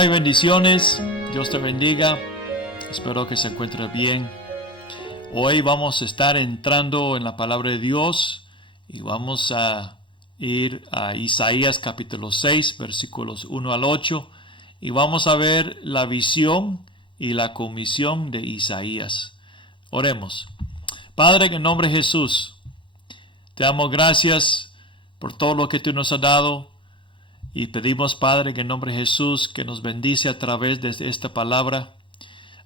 Hola y bendiciones, Dios te bendiga, espero que se encuentre bien. Hoy vamos a estar entrando en la palabra de Dios y vamos a ir a Isaías capítulo 6, versículos 1 al 8 y vamos a ver la visión y la comisión de Isaías. Oremos. Padre, en el nombre de Jesús, te damos gracias por todo lo que tú nos has dado. Y pedimos, Padre, en el nombre de Jesús, que nos bendice a través de esta palabra.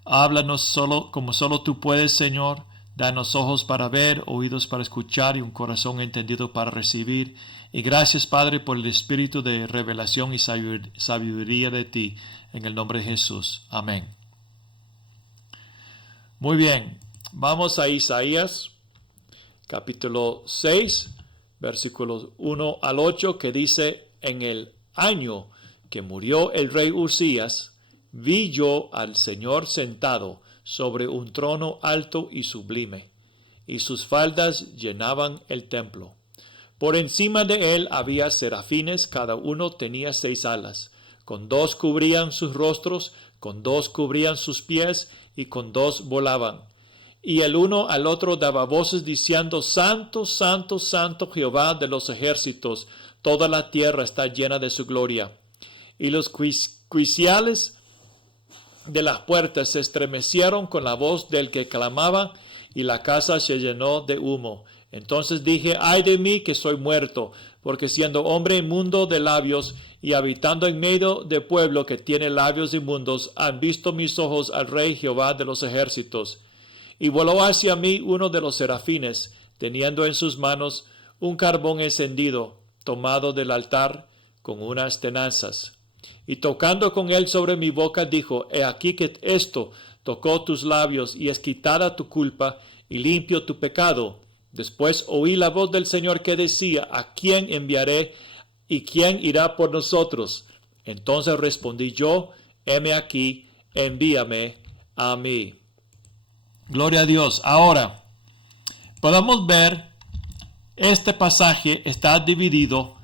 Háblanos solo como solo tú puedes, Señor. Danos ojos para ver, oídos para escuchar y un corazón entendido para recibir. Y gracias, Padre, por el espíritu de revelación y sabiduría de ti, en el nombre de Jesús. Amén. Muy bien, vamos a Isaías, capítulo 6, versículos 1 al 8, que dice: En el año que murió el rey Uzías, vi yo al Señor sentado sobre un trono alto y sublime, y sus faldas llenaban el templo. Por encima de él había serafines, cada uno tenía 6 alas. Con 2 cubrían sus rostros, con 2 cubrían sus pies, y con 2 volaban. Y el uno al otro daba voces diciendo: Santo, Santo, Santo Jehová de los ejércitos, toda la tierra está llena de su gloria. Y los quiciales de las puertas se estremecieron con la voz del que clamaba, y la casa se llenó de humo. Entonces dije: ay de mí, que soy muerto, porque siendo hombre inmundo de labios, y habitando en medio de pueblo que tiene labios inmundos, han visto mis ojos al Rey Jehová de los ejércitos. Y voló hacia mí uno de los serafines, teniendo en sus manos un carbón encendido, tomado del altar con unas tenazas. Y tocando con él sobre mi boca, dijo: he aquí que esto tocó tus labios, y es quitada tu culpa, y limpio tu pecado. Después oí la voz del Señor que decía: ¿a quién enviaré, y quién irá por nosotros? Entonces respondí yo: heme aquí, envíame a mí. Gloria a Dios. Ahora, podemos ver, este pasaje está dividido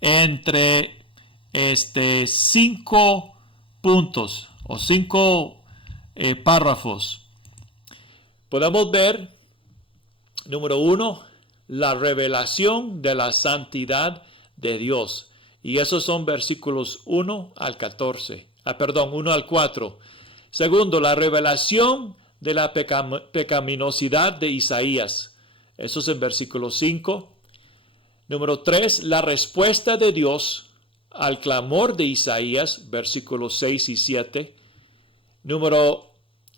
entre 5 puntos o 5 párrafos. Podemos ver, número 1, la revelación de la santidad de Dios. Y esos son versículos 1 al 4. Segundo, la revelación de la pecaminosidad de Isaías. Eso es en versículo 5. Número 3, la respuesta de Dios al clamor de Isaías, versículos 6 y 7. Número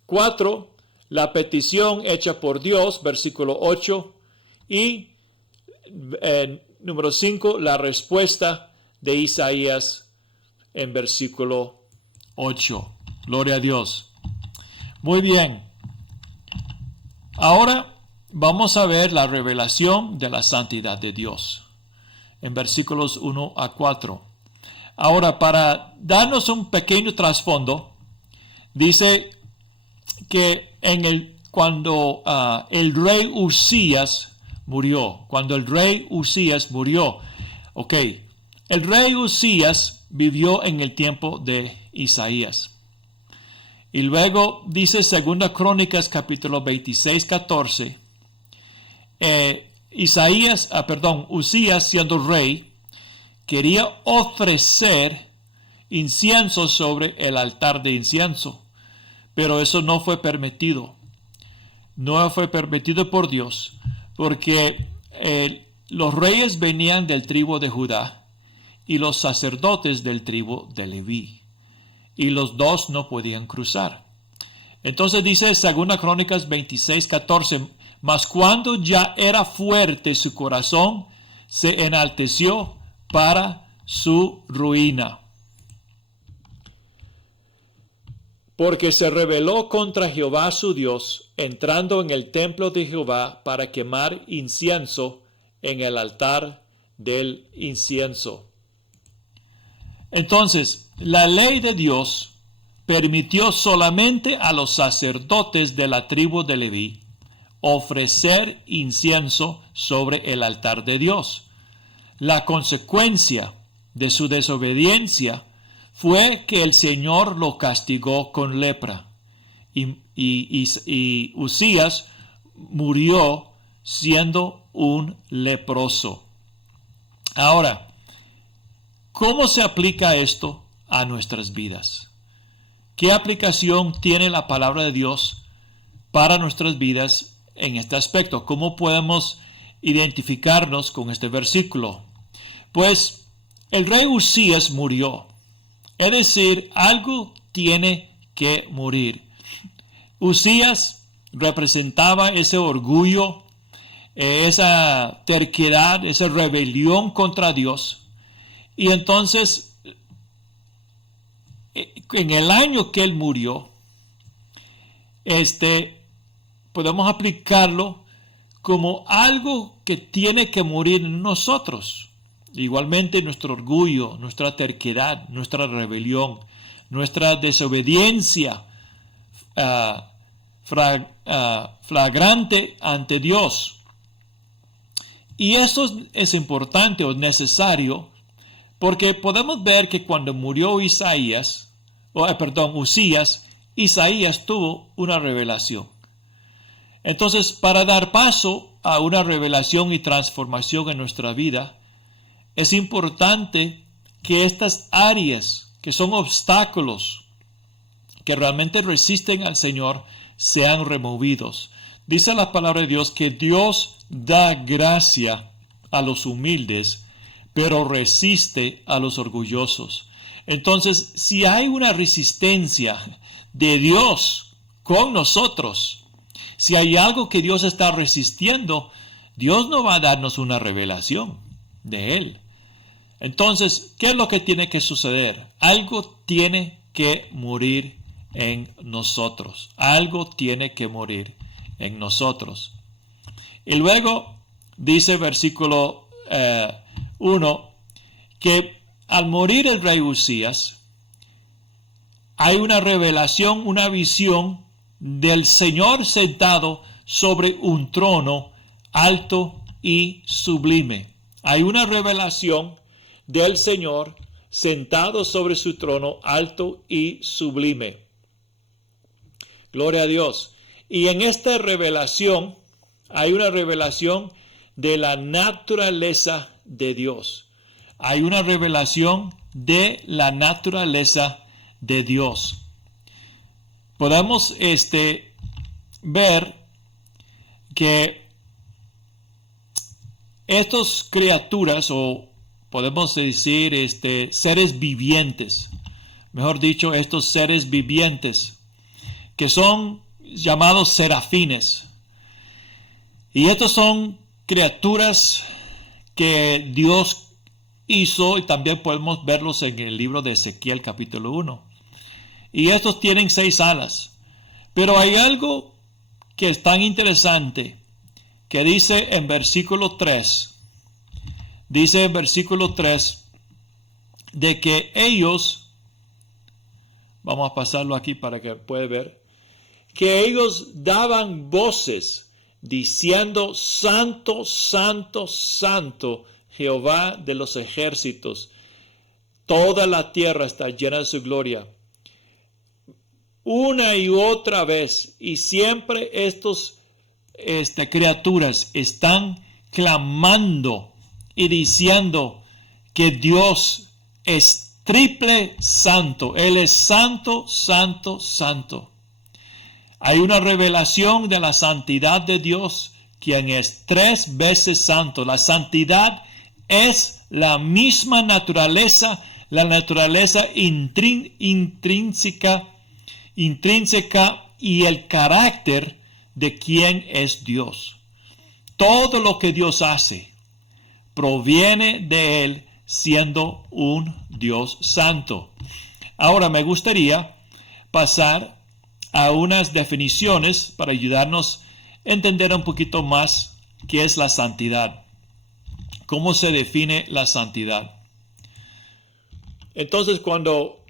4, la petición hecha por Dios, versículo 8. Y número 5, la respuesta de Isaías en versículo 8. Gloria a Dios. Muy bien. Ahora vamos a ver la revelación de la santidad de Dios en versículos 1 a 4. Ahora, para darnos un pequeño trasfondo, dice que cuando el rey Uzías murió, el rey Uzías vivió en el tiempo de Isaías. Y luego dice 2 Crónicas capítulo 26, 14, Uzías, siendo rey, quería ofrecer incienso sobre el altar de incienso, pero eso no fue permitido. No fue permitido por Dios, porque los reyes venían del tribu de Judá y los sacerdotes del tribu de Leví, y los dos no podían cruzar. Entonces dice 2 Crónicas 26, 14, mas cuando ya era fuerte su corazón, se enalteció para su ruina. Porque se rebeló contra Jehová su Dios, entrando en el templo de Jehová para quemar incienso en el altar del incienso. Entonces, la ley de Dios permitió solamente a los sacerdotes de la tribu de Leví ofrecer incienso sobre el altar de Dios. La consecuencia de su desobediencia fue que el Señor lo castigó con lepra. Y Usías murió siendo un leproso. Ahora, ¿cómo se aplica esto a nuestras vidas? ¿Qué aplicación tiene la palabra de Dios para nuestras vidas en este aspecto? ¿Cómo podemos identificarnos con este versículo? Pues el rey Usías murió. Es decir, algo tiene que morir. Usías representaba ese orgullo, esa terquedad, esa rebelión contra Dios. Y entonces, en el año que él murió, podemos aplicarlo como algo que tiene que morir en nosotros. Igualmente nuestro orgullo, nuestra terquedad, nuestra rebelión, nuestra desobediencia flagrante ante Dios. Y eso es importante o necesario porque podemos ver que cuando murió Usías, Isaías tuvo una revelación. Entonces, para dar paso a una revelación y transformación en nuestra vida, es importante que estas áreas que son obstáculos que realmente resisten al Señor sean removidos. Dice la palabra de Dios que Dios da gracia a los humildes, pero resiste a los orgullosos. Entonces, si hay una resistencia de Dios con nosotros, si hay algo que Dios está resistiendo, Dios no va a darnos una revelación de Él. Entonces, ¿qué es lo que tiene que suceder? Algo tiene que morir en nosotros. Algo tiene que morir en nosotros. Y luego dice versículo 1 que al morir el rey Usías hay una revelación, una visión del Señor sentado sobre un trono alto y sublime. Hay una revelación del Señor sentado sobre su trono alto y sublime. Gloria a Dios. Y en esta revelación hay una revelación de la naturaleza de Dios. Hay una revelación de la naturaleza de Dios. Podemos ver que estas criaturas, o podemos decir seres vivientes, mejor dicho, estos seres vivientes, que son llamados serafines. Y estos son criaturas que Dios hizo, y también podemos verlos en el libro de Ezequiel capítulo 1. Y estos tienen 6 alas. Pero hay algo que es tan interesante, que dice en versículo 3, de que ellos, vamos a pasarlo aquí para que pueda ver, que ellos daban voces diciendo: Santo, Santo, Santo, Jehová de los ejércitos. Toda la tierra está llena de su gloria. Una y otra vez, y siempre estos criaturas están clamando y diciendo que Dios es triple santo. Él es santo, santo, santo. Hay una revelación de la santidad de Dios, quien es 3 veces santo. La santidad es la misma naturaleza, la naturaleza intrínseca y el carácter de quien es Dios. Todo lo que Dios hace proviene de Él, siendo un Dios santo. Ahora me gustaría pasar a unas definiciones para ayudarnos a entender un poquito más qué es la santidad. ¿Cómo se define la santidad? Entonces, cuando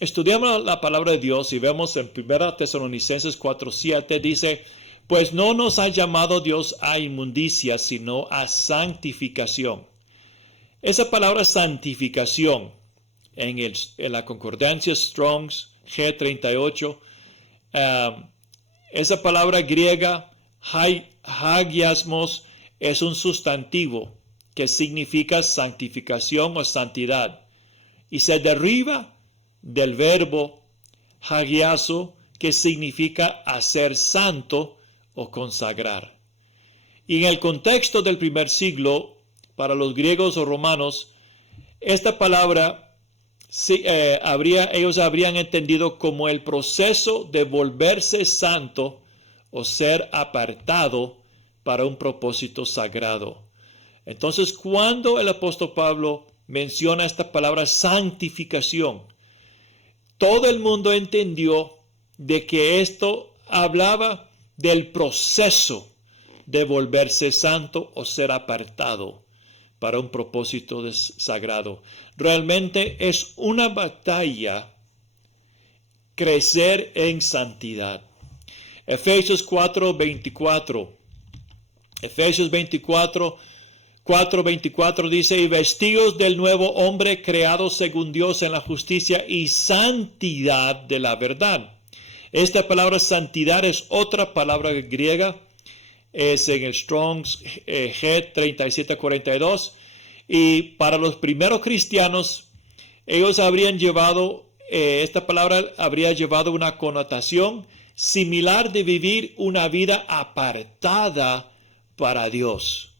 estudiamos la palabra de Dios y vemos en 1 Tesalonicenses 4:7, dice: pues no nos ha llamado Dios a inmundicia, sino a santificación. Esa palabra santificación en la concordancia Strong's G38, esa palabra griega, hagiasmos, es un sustantivo que significa santificación o santidad y se deriva del verbo hagiaso, que significa hacer santo o consagrar. Y en el contexto del primer siglo, para los griegos o romanos, esta palabra ellos habrían entendido como el proceso de volverse santo o ser apartado para un propósito sagrado. Entonces, cuando el apóstol Pablo menciona esta palabra santificación, todo el mundo entendió de que esto hablaba del proceso de volverse santo o ser apartado para un propósito sagrado. Realmente es una batalla crecer en santidad. Efesios 4:24. Efesios 4:24 dice, y vestidos del nuevo hombre creado según Dios en la justicia y santidad de la verdad. Esta palabra santidad es otra palabra griega, es en el Strong's G3742, y para los primeros cristianos, ellos habrían llevado, esta palabra habría llevado una connotación similar de vivir una vida apartada para Dios.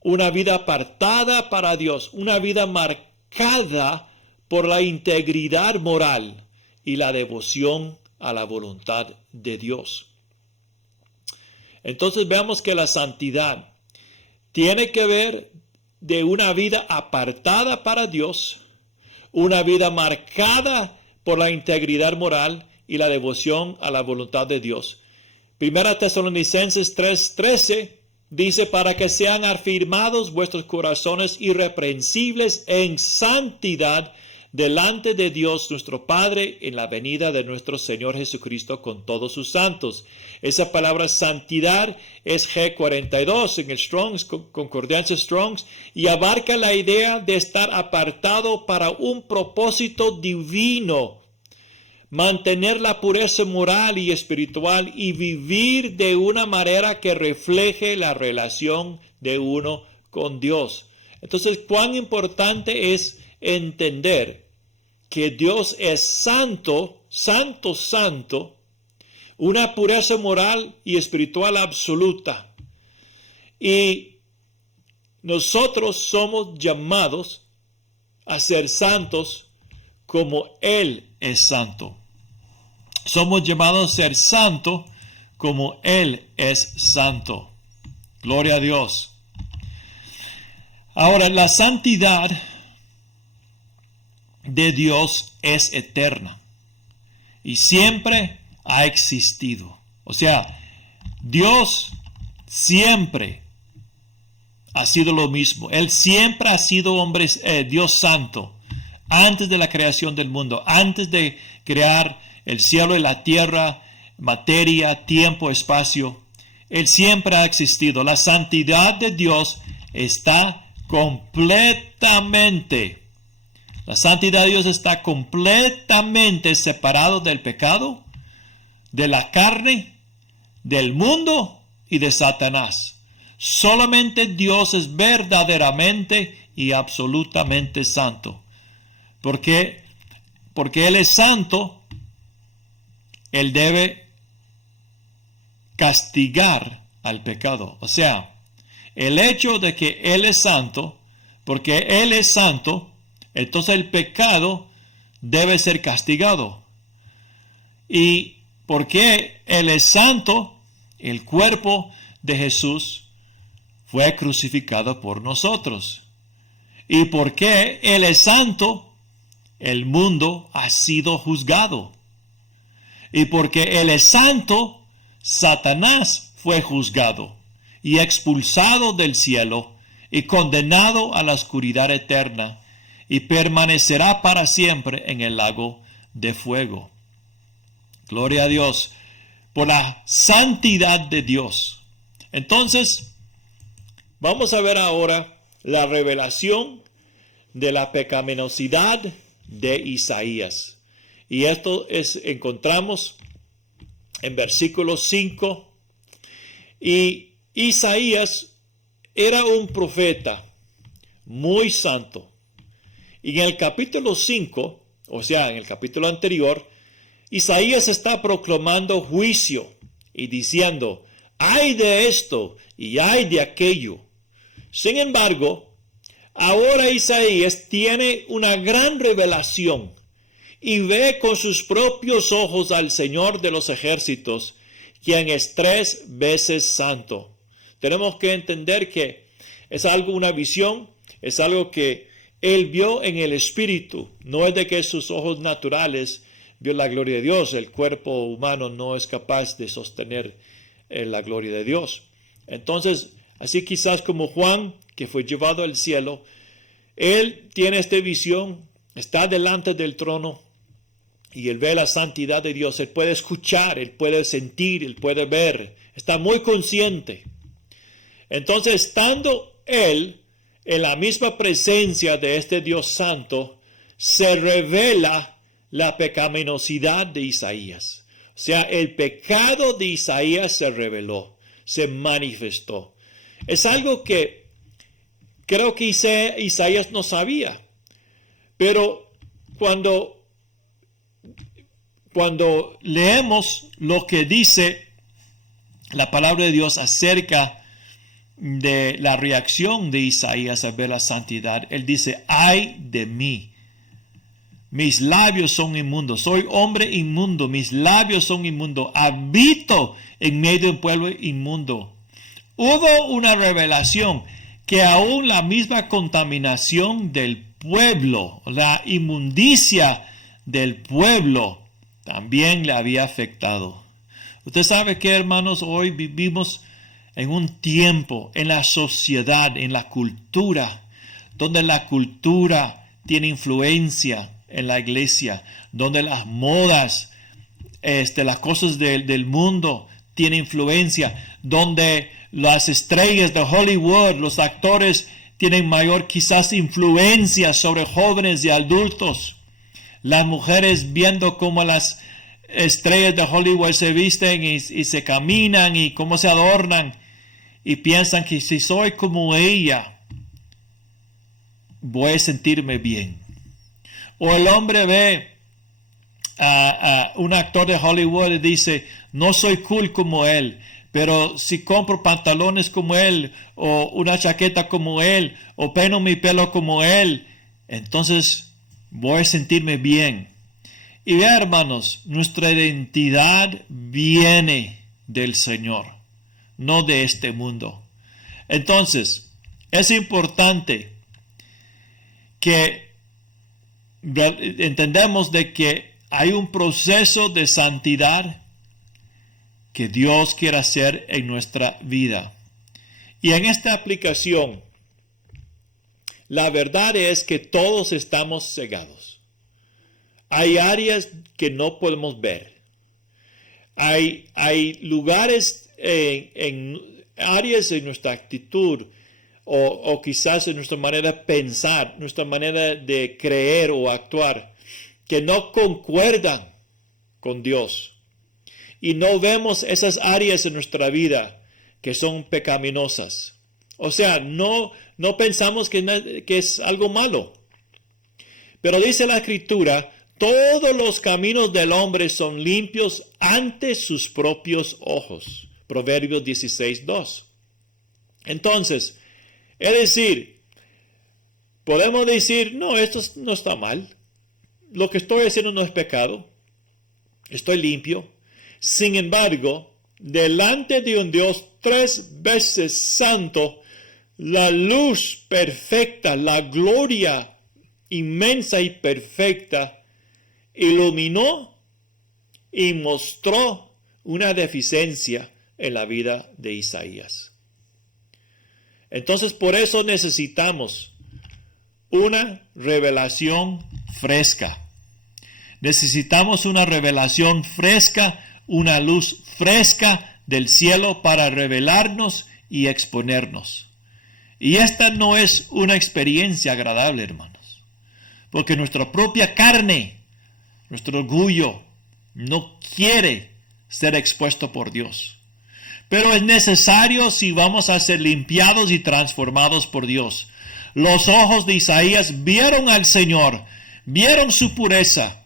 Una vida apartada para Dios, una vida marcada por la integridad moral y la devoción a la voluntad de Dios. Entonces veamos que la santidad tiene que ver de una vida apartada para Dios, una vida marcada por la integridad moral y la devoción a la voluntad de Dios. Primera Tesalonicenses 3:13 dice, para que sean afirmados vuestros corazones irreprensibles en santidad delante de Dios nuestro Padre en la venida de nuestro Señor Jesucristo con todos sus santos. Esa palabra santidad es G42 en el Strong's, Concordancia Strong's, y abarca la idea de estar apartado para un propósito divino, mantener la pureza moral y espiritual y vivir de una manera que refleje la relación de uno con Dios. Entonces, cuán importante es entender que Dios es santo, santo, santo, una pureza moral y espiritual absoluta. Y nosotros somos llamados a ser santos como Él es santo. Somos llamados a ser santos como Él es santo. Gloria a Dios. Ahora, la santidad de Dios es eterna y siempre ha existido. O sea, Dios siempre ha sido lo mismo. Él siempre ha sido Dios santo antes de la creación del mundo, antes de crear el cielo y la tierra, materia, tiempo, espacio. Él siempre ha existido. La santidad de Dios está completamente. La santidad de Dios está completamente separado del pecado, de la carne, del mundo y de Satanás. Solamente Dios es verdaderamente y absolutamente santo. Porque Él es santo, Él debe castigar al pecado. O sea, el hecho de que Él es santo, porque Él es santo, entonces el pecado debe ser castigado. Y porque Él es santo, el cuerpo de Jesús fue crucificado por nosotros. Y porque Él es santo, el mundo ha sido juzgado. Y porque Él es santo, Satanás fue juzgado y expulsado del cielo y condenado a la oscuridad eterna, y permanecerá para siempre en el lago de fuego. Gloria a Dios por la santidad de Dios. Entonces, vamos a ver ahora la revelación de la pecaminosidad de Isaías. Y esto encontramos en versículo 5. Y Isaías era un profeta muy santo. Y en el capítulo 5, o sea, en el capítulo anterior, Isaías está proclamando juicio y diciendo, hay de esto y hay de aquello. Sin embargo, ahora Isaías tiene una gran revelación y ve con sus propios ojos al Señor de los ejércitos, quien es 3 veces santo. Tenemos que entender que es algo, una visión, es algo que él vio en el espíritu. No es de que sus ojos naturales vio la gloria de Dios. El cuerpo humano no es capaz de sostener la gloria de Dios. Entonces, así quizás como Juan, que fue llevado al cielo, él tiene esta visión, está delante del trono y él ve la santidad de Dios. Él puede escuchar, él puede sentir, él puede ver, está muy consciente. Entonces, estando él en la misma presencia de este Dios santo, se revela la pecaminosidad de Isaías. O sea, el pecado de Isaías se reveló, se manifestó. Es algo que creo que Isaías no sabía. Pero cuando leemos lo que dice la palabra de Dios acerca de la reacción de Isaías a ver la santidad, él dice, ay de mí. Mis labios son inmundos, soy hombre inmundo, mis labios son inmundos, habito en medio de un pueblo inmundo. Hubo una revelación que aún la misma contaminación del pueblo, la inmundicia del pueblo, también le había afectado. Usted sabe que, hermanos, hoy vivimos en un tiempo, en la sociedad, en la cultura, donde la cultura tiene influencia en la iglesia, donde las modas, las cosas del mundo tienen influencia, donde las estrellas de Hollywood, los actores tienen mayor quizás influencia sobre jóvenes y adultos. Las mujeres viendo cómo las estrellas de Hollywood se visten y se caminan y cómo se adornan y piensan que si soy como ella, voy a sentirme bien. O el hombre ve a un actor de Hollywood y dice, no soy cool como él, pero si compro pantalones como él, o una chaqueta como él, o peino mi pelo como él, entonces voy a sentirme bien. Y vea, hermanos, nuestra identidad viene del Señor, no de este mundo. Entonces, es importante que entendemos de que hay un proceso de santidad que Dios quiere hacer en nuestra vida. Y en esta aplicación, la verdad es que todos estamos cegados. Hay áreas que no podemos ver. Hay lugares en áreas de nuestra actitud o quizás en nuestra manera de pensar, nuestra manera de creer o actuar, que no concuerdan con Dios. Y no vemos esas áreas en nuestra vida que son pecaminosas. O sea, no pensamos que es algo malo. Pero dice la Escritura, todos los caminos del hombre son limpios ante sus propios ojos. Proverbios 16:2. Entonces, es decir, podemos decir, no, esto no está mal. Lo que estoy haciendo no es pecado. Estoy limpio. Sin embargo, delante de un Dios 3 veces santo, la luz perfecta, la gloria inmensa y perfecta, iluminó y mostró una deficiencia en la vida de Isaías. Entonces, por eso necesitamos una revelación fresca. Necesitamos una revelación fresca, una luz fresca del cielo para revelarnos y exponernos. Y esta no es una experiencia agradable, hermanos, porque nuestra propia carne, nuestro orgullo, no quiere ser expuesto por Dios. Pero es necesario si vamos a ser limpiados y transformados por Dios. Los ojos de Isaías vieron al Señor, vieron su pureza,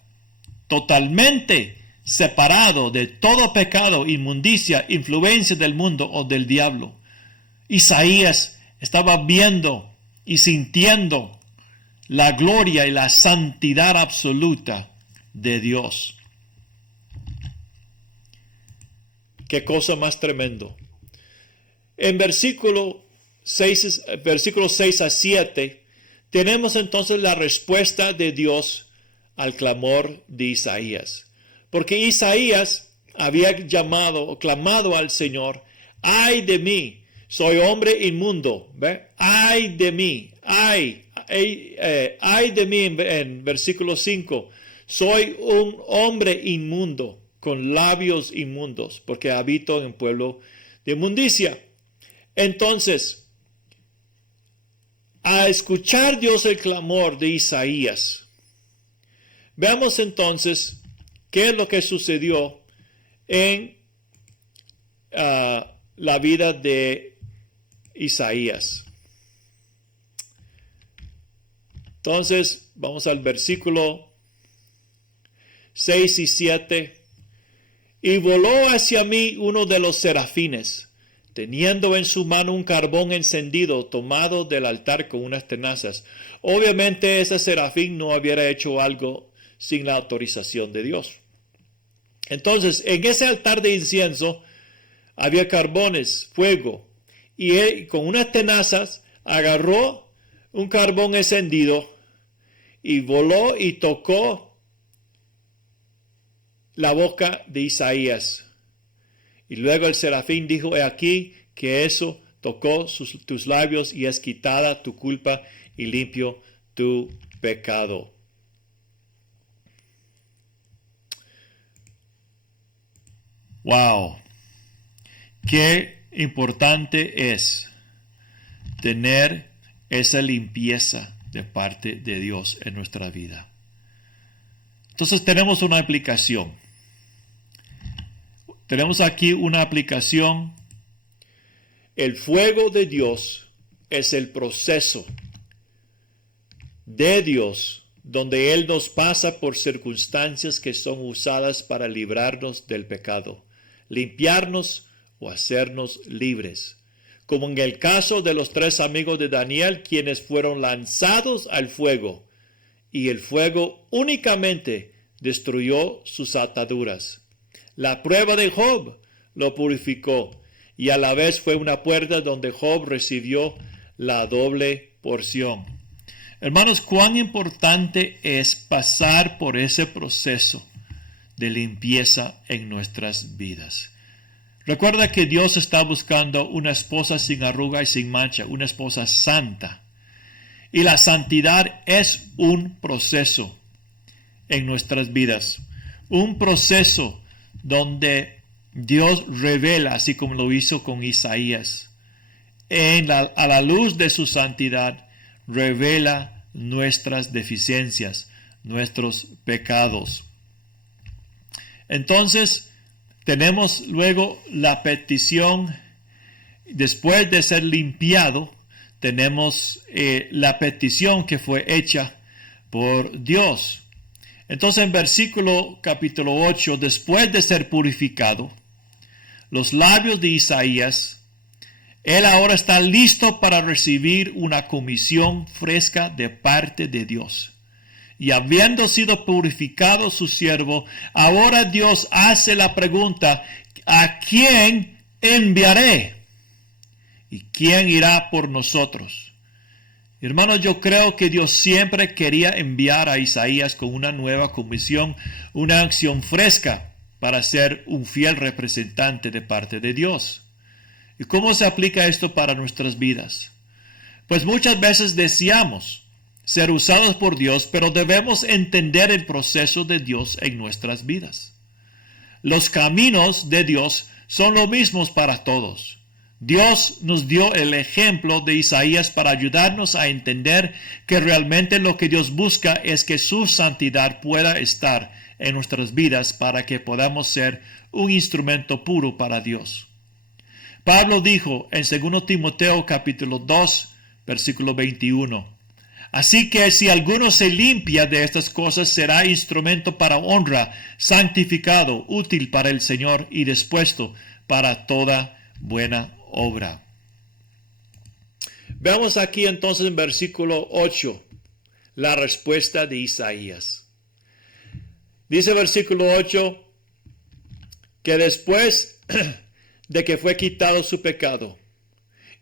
totalmente separado de todo pecado, inmundicia, influencia del mundo o del diablo. Isaías estaba viendo y sintiendo la gloria y la santidad absoluta de Dios. Qué cosa más tremendo. En versículos 6 a 7, tenemos entonces la respuesta de Dios al clamor de Isaías. Porque Isaías había clamado al Señor: ay de mí, soy hombre inmundo. ¿Ve? Ay de mí, ay de mí en versículo 5. Soy un hombre inmundo, con labios inmundos, porque habito en pueblo de inmundicia. Entonces, a escuchar Dios el clamor de Isaías, veamos entonces qué es lo que sucedió en la vida de Isaías. Entonces, vamos al versículo 6 y 7. Y voló hacia mí uno de los serafines, teniendo en su mano un carbón encendido tomado del altar con unas tenazas. Obviamente ese serafín no hubiera hecho algo sin la autorización de Dios. Entonces, en ese altar de incienso había carbones, fuego, y él con unas tenazas agarró un carbón encendido y voló y tocó la boca de Isaías. Y luego el serafín dijo: he aquí que eso tocó tus labios y es quitada tu culpa y limpio tu pecado. Wow, qué importante es tener esa limpieza de parte de Dios en nuestra vida. Entonces tenemos una aplicación. Tenemos aquí una aplicación. El fuego de Dios es el proceso de Dios donde Él nos pasa por circunstancias que son usadas para librarnos del pecado, limpiarnos o hacernos libres. Como en el caso de los 3 amigos de Daniel, quienes fueron lanzados al fuego, y el fuego únicamente destruyó sus ataduras. La prueba de Job lo purificó, y a la vez fue una puerta donde Job recibió la doble porción. Hermanos, cuán importante es pasar por ese proceso de limpieza en nuestras vidas. Recuerda que Dios está buscando una esposa sin arruga y sin mancha, una esposa santa. Y la santidad es un proceso en nuestras vidas, un proceso donde Dios revela, así como lo hizo con Isaías, a la luz de su santidad, revela nuestras deficiencias, nuestros pecados. Entonces, tenemos luego la petición, después de ser limpiado, tenemos la petición que fue hecha por Dios. Entonces en versículo capítulo 8, después de ser purificado, los labios de Isaías, él ahora está listo para recibir una comisión fresca de parte de Dios. Y habiendo sido purificado su siervo, ahora Dios hace la pregunta: ¿a quién enviaré? ¿Y quién irá por nosotros? Hermanos, yo creo que Dios siempre quería enviar a Isaías con una nueva comisión, una acción fresca para ser un fiel representante de parte de Dios. ¿Y cómo se aplica esto para nuestras vidas? Pues muchas veces deseamos ser usados por Dios, pero debemos entender el proceso de Dios en nuestras vidas. Los caminos de Dios son los mismos para todos. Dios nos dio el ejemplo de Isaías para ayudarnos a entender que realmente lo que Dios busca es que su santidad pueda estar en nuestras vidas para que podamos ser un instrumento puro para Dios. Pablo dijo en 2 Timoteo capítulo 2, versículo 21, así que si alguno se limpia de estas cosas, será instrumento para honra, santificado, útil para el Señor y dispuesto para toda buena obra. Veamos aquí entonces en versículo 8 la respuesta de Isaías. Dice versículo 8 que después de que fue quitado su pecado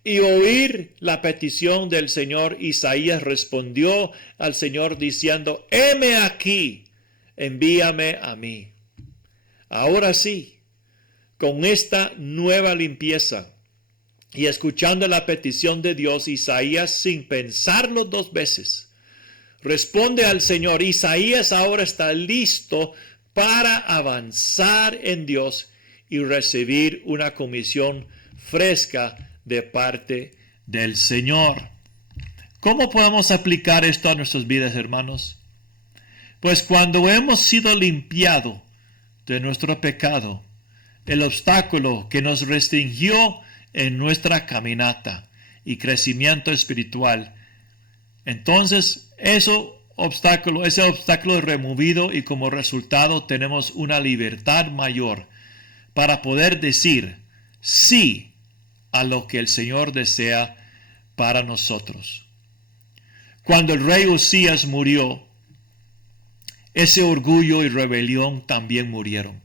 y oír la petición del Señor, Isaías respondió al Señor diciendo, heme aquí, envíame a mí. Ahora sí, con esta nueva limpieza y escuchando la petición de Dios, Isaías, sin pensarlo dos veces, responde al Señor. Isaías ahora está listo para avanzar en Dios y recibir una comisión fresca de parte del Señor. ¿Cómo podemos aplicar esto a nuestras vidas, hermanos? Pues cuando hemos sido limpiados de nuestro pecado, el obstáculo que nos restringió en nuestra caminata y crecimiento espiritual, entonces ese obstáculo es removido y como resultado tenemos una libertad mayor para poder decir sí a lo que el Señor desea para nosotros. Cuando el rey Usías murió, ese orgullo y rebelión también murieron.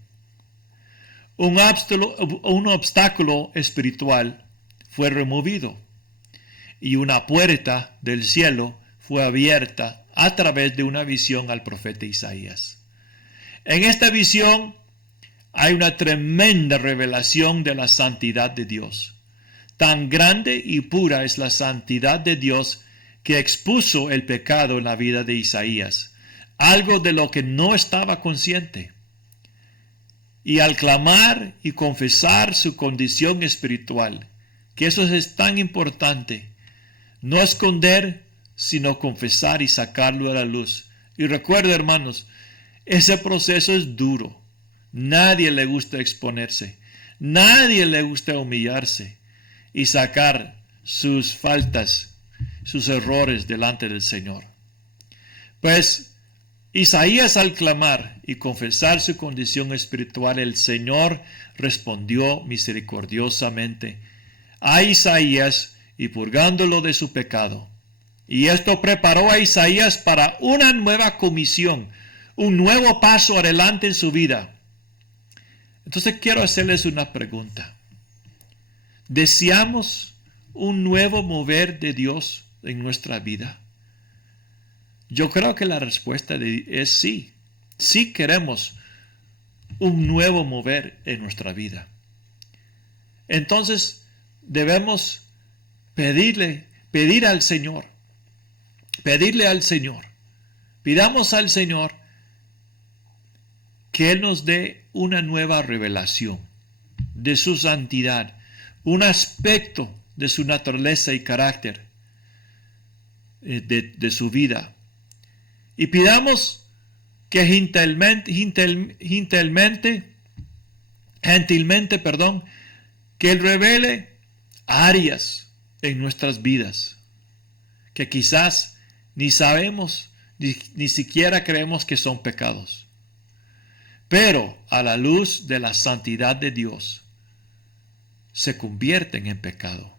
Un obstáculo espiritual fue removido y una puerta del cielo fue abierta a través de una visión al profeta Isaías. En esta visión hay una tremenda revelación de la santidad de Dios. Tan grande y pura es la santidad de Dios que expuso el pecado en la vida de Isaías, algo de lo que no estaba consciente. Y al clamar y confesar su condición espiritual, que eso es tan importante, no esconder, sino confesar y sacarlo a la luz. Y recuerda, hermanos, ese proceso es duro. Nadie le gusta exponerse, nadie le gusta humillarse y sacar sus faltas, sus errores delante del Señor. Pues Isaías, al clamar y confesar su condición espiritual, el Señor respondió misericordiosamente a Isaías y purgándolo de su pecado. Y esto preparó a Isaías para una nueva comisión, un nuevo paso adelante en su vida. Entonces quiero hacerles una pregunta. ¿Deseamos un nuevo mover de Dios en nuestra vida? Yo creo que la respuesta es sí. Sí queremos un nuevo mover en nuestra vida. Entonces debemos pedirle al Señor. Pidamos al Señor que Él nos dé una nueva revelación de su santidad, un aspecto de su naturaleza y carácter de su vida. Y pidamos que gentilmente, que Él revele áreas en nuestras vidas que quizás ni sabemos, ni siquiera creemos que son pecados. Pero a la luz de la santidad de Dios, se convierten en pecado.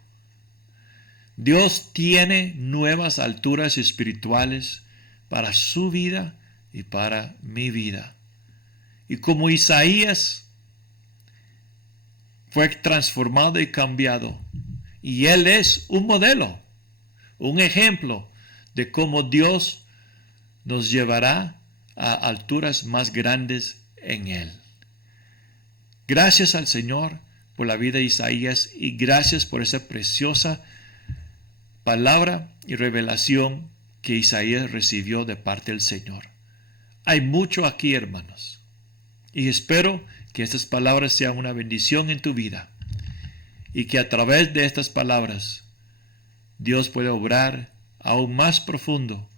Dios tiene nuevas alturas espirituales para su vida y para mi vida. Y como Isaías fue transformado y cambiado, y él es un modelo, un ejemplo de cómo Dios nos llevará a alturas más grandes en él. Gracias al Señor por la vida de Isaías y gracias por esa preciosa palabra y revelación que Isaías recibió de parte del Señor. Hay mucho aquí, hermanos, y espero que estas palabras sean una bendición en tu vida y que a través de estas palabras Dios puede obrar aún más profundo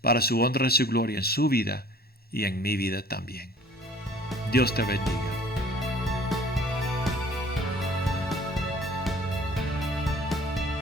para su honra y su gloria en su vida y en mi vida también. Dios te bendiga.